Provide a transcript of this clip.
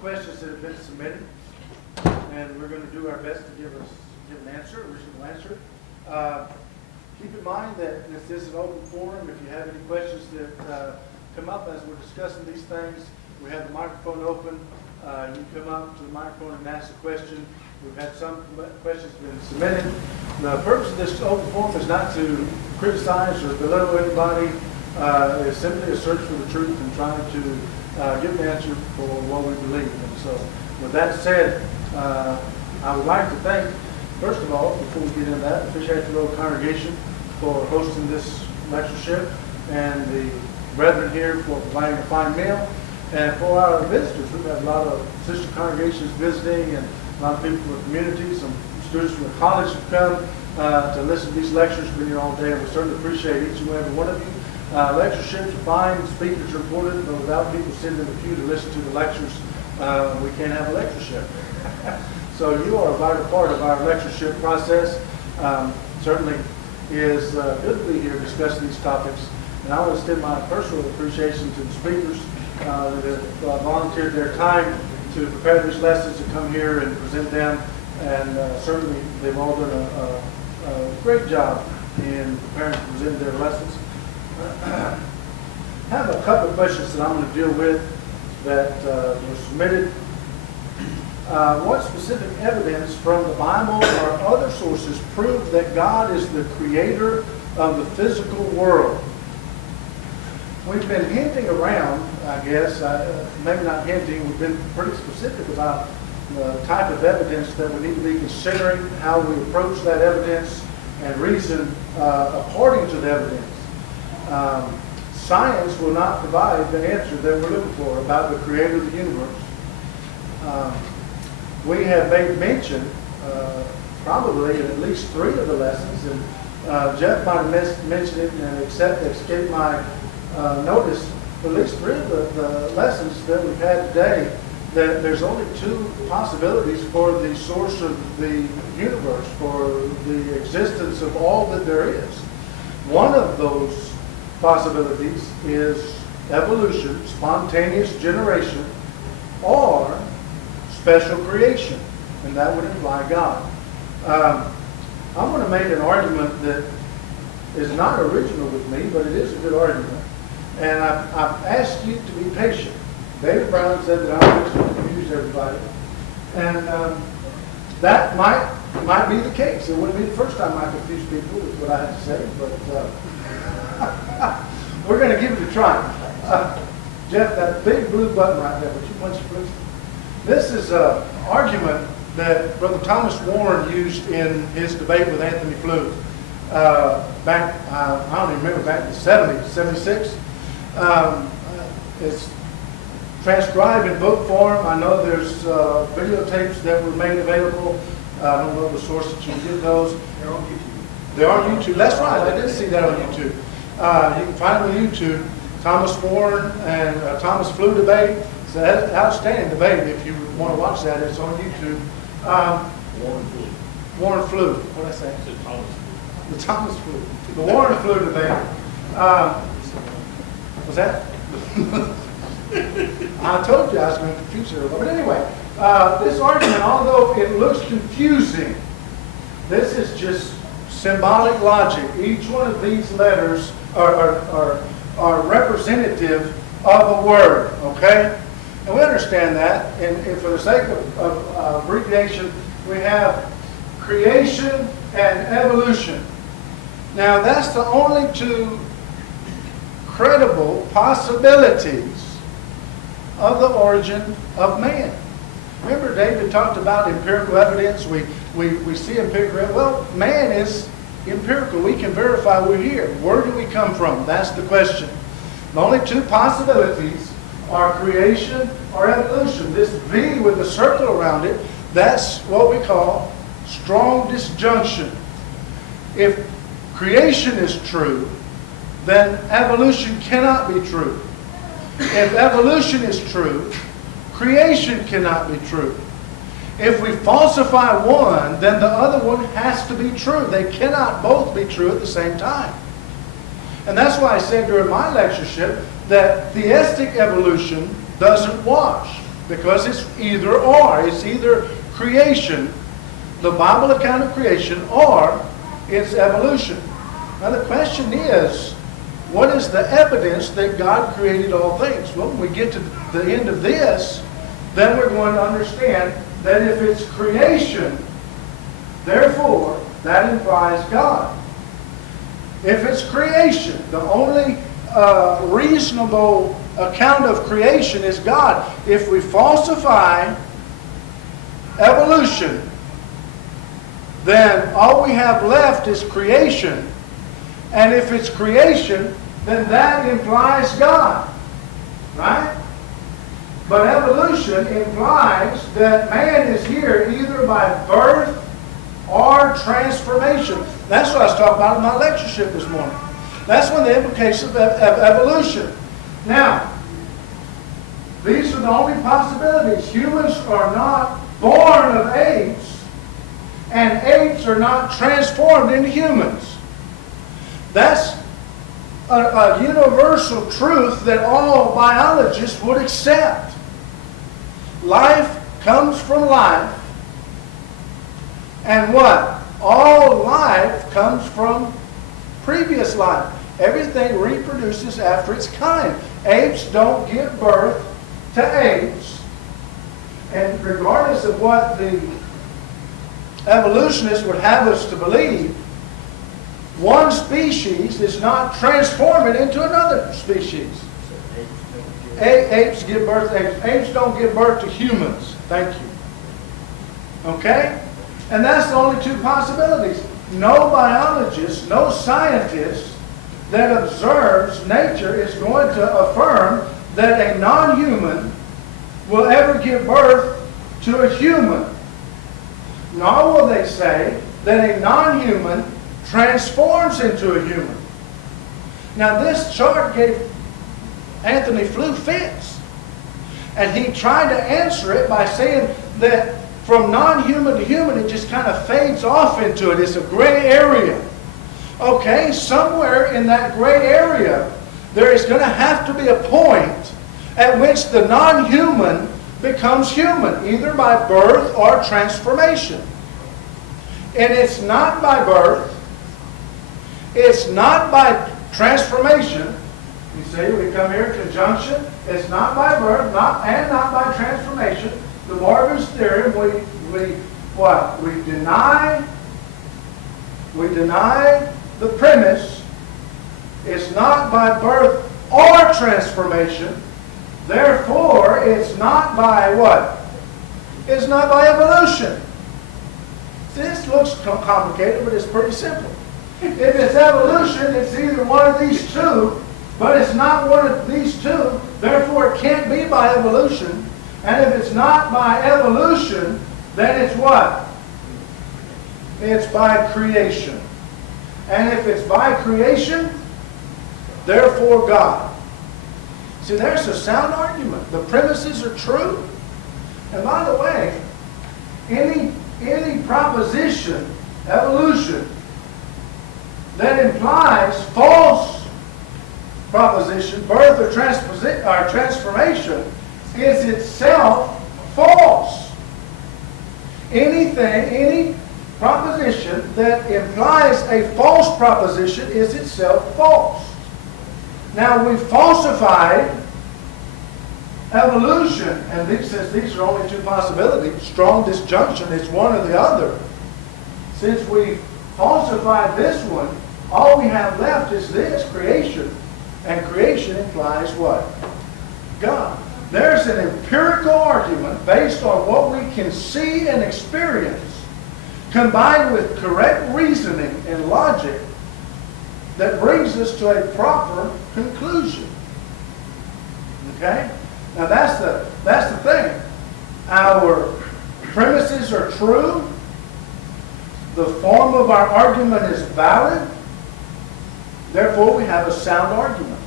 questions that have been submitted, and we're going to do our best to give an answer, a reasonable answer. Keep in mind that this is an open forum. If you have any questions that come up as we're discussing these things, we have the microphone open. You come up to the microphone and ask a question. We've had some questions been submitted. The purpose of this open forum is not to criticize or belittle anybody. It's simply a search for the truth and trying to give an answer for what we believe. And so, with that said, I would like to thank, first of all, before we get into that, the Fish Hatchery Road congregation for hosting this lectureship, and the brethren here for providing a fine meal, and for our visitors. We've had a lot of sister congregations visiting, and a lot of people from the community. Some students from the college have come to listen to these lectures. Been here all day, and we certainly appreciate each and every one of you. Lectureships are fine, speakers are important, but without people sitting in the pew to listen to the lectures, we can't have a lectureship. So you are a vital part of our lectureship process. Certainly is good to be here discussing these topics. And I want to extend my personal appreciation to the speakers that have volunteered their time to prepare these lessons, to come here and present them. And certainly they've all done a great job in preparing to present their lessons. I have a couple of questions that I'm going to deal with that were submitted. What specific evidence from the Bible or other sources prove that God is the creator of the physical world? We've been hinting around, I guess, maybe not hinting, we've been pretty specific about the type of evidence that we need to be considering, how we approach that evidence, and reason according to the evidence. Science will not provide the answer that we're looking for about the creator of the universe. We have made mention, probably in at least 3 of the lessons, and Jeff might have mentioned it and escaped my notice, at least 3 of the lessons that we've had today, that there's only 2 possibilities for the source of the universe, for the existence of all that there is. One of those possibilities is evolution, spontaneous generation, or special creation, and that would imply God. I'm going to make an argument that is not original with me, but it is a good argument. And I've asked you to be patient. David Brown said that I'm going to confuse everybody. And that might be the case. It wouldn't be the first time I confuse people with what I have to say, but we're going to give it a try. Jeff, that big blue button right there, would you punch it, please? This is an argument that Brother Thomas Warren used in his debate with Anthony Flew back, I don't even remember, back in the 70s, 76. It's transcribed in book form. I know there's videotapes that were made available. I don't know the source that you get those. They're on YouTube. They're on YouTube. That's right. I did see that on YouTube. You can find it on YouTube. Thomas Warren and Thomas Flew debate. It's an outstanding debate. If you want to watch that, it's on YouTube. Warren Flew. Warren Flew. What did I say? It's Thomas Flew. The Thomas Flew. The Warren Flew debate. Was that? I told you I was going to confuse you. But anyway, this argument, although it looks confusing, this is just symbolic logic. Each one of these letters are representative of a word, okay? And we understand that. And for the sake of abbreviation, we have creation and evolution. Now, that's the only 2 credible possibilities of the origin of man. Remember, David talked about empirical evidence. We see empirical evidence. Well, man is empirical. We can verify we're here. Where do we come from? That's the question. The only 2 possibilities are creation or evolution. This V with a circle around it, that's what we call strong disjunction. If creation is true, then evolution cannot be true. If evolution is true, creation cannot be true. If we falsify one, then the other one has to be true. They cannot both be true at the same time. And that's why I said during my lectureship that theistic evolution doesn't wash. because it's either or. It's either creation, the Bible account of creation, or it's evolution. Now the question is, what is the evidence that God created all things? Well, when we get to the end of this, then we're going to understand that if it's creation, therefore, that implies God. If it's creation, the only reasonable account of creation is God. If we falsify evolution, then all we have left is creation. And if it's creation, then that implies God. Right? But evolution implies that man is here either by birth or transformation. That's what I was talking about in my lectureship this morning. That's one of the implications of evolution. Now, these are the only possibilities. Humans are not born of apes, and apes are not transformed into humans. That's a universal truth that all biologists would accept. Life comes from life. And what? All life comes from previous life. Everything reproduces after its kind. Apes don't give birth to apes. And regardless of what the evolutionists would have us to believe, one species is not transforming into another species. Apes give birth to apes. Apes don't give birth to humans. Thank you. Okay? And that's the only two possibilities. No biologist, no scientist that observes nature is going to affirm that a non-human will ever give birth to a human. Nor will they say that a non-human transforms into a human. Now this chart gave Anthony Flew fits. And he tried to answer it by saying that from non-human to human, it just kind of fades off into it. It's a gray area. Okay, somewhere in that gray area, there is going to have to be a point at which the non-human becomes human, either by birth or transformation. And it's not by birth. It's not by transformation. You see, we come here in conjunction. It's not by birth, and not by transformation. The Morgan's theorem, we deny the premise. It's not by birth or transformation. Therefore, it's not by what? It's not by evolution. This looks complicated, but it's pretty simple. If it's evolution, it's either one of these two, but it's not one of these two. Therefore, it can't be by evolution. And if it's not by evolution, then it's what? It's by creation. And if it's by creation, therefore God. See, there's a sound argument. The premises are true. And by the way, any proposition, evolution, that implies false proposition, birth or transformation, is itself false. Any proposition that implies a false proposition is itself false. Now, we falsified evolution, and since these are only two possibilities, strong disjunction, it's one or the other. Since we falsified this one, all we have left is this, creation. And creation implies what? God. There's an empirical argument based on what we can see and experience, combined with correct reasoning and logic, that brings us to a proper conclusion. Okay? Now that's the thing. Our premises are true. The form of our argument is valid. Therefore, we have a sound argument.